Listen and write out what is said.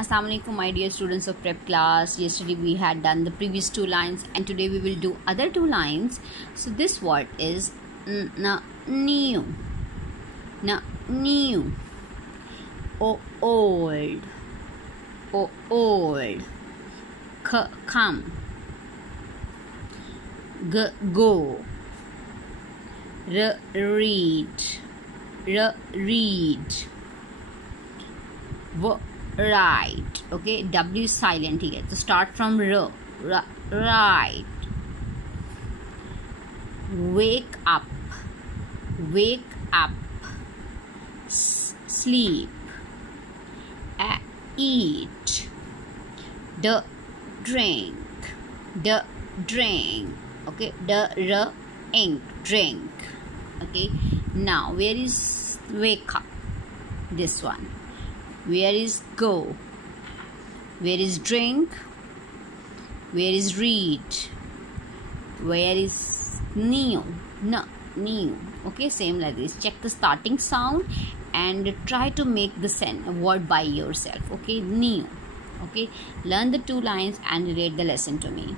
Assalamu alaikum, my dear students of prep class. Yesterday we had done the previous 2 lines and today we will do other 2 lines. So this word is new. New. Old. Old. Come. Go. Read. Read. Right. Okay, W is silent here. So start from right. Wake up. Wake up. Sleep. Eat. Drink. Drink. Okay, ink. Drink. Okay, now where is wake up? This one. Where is go? Where is drink? Where is read? Where is new? New. Okay, same like this. Check the starting sound and try to make the word by yourself. Okay, new. Okay, learn the 2 lines and relate the lesson to me.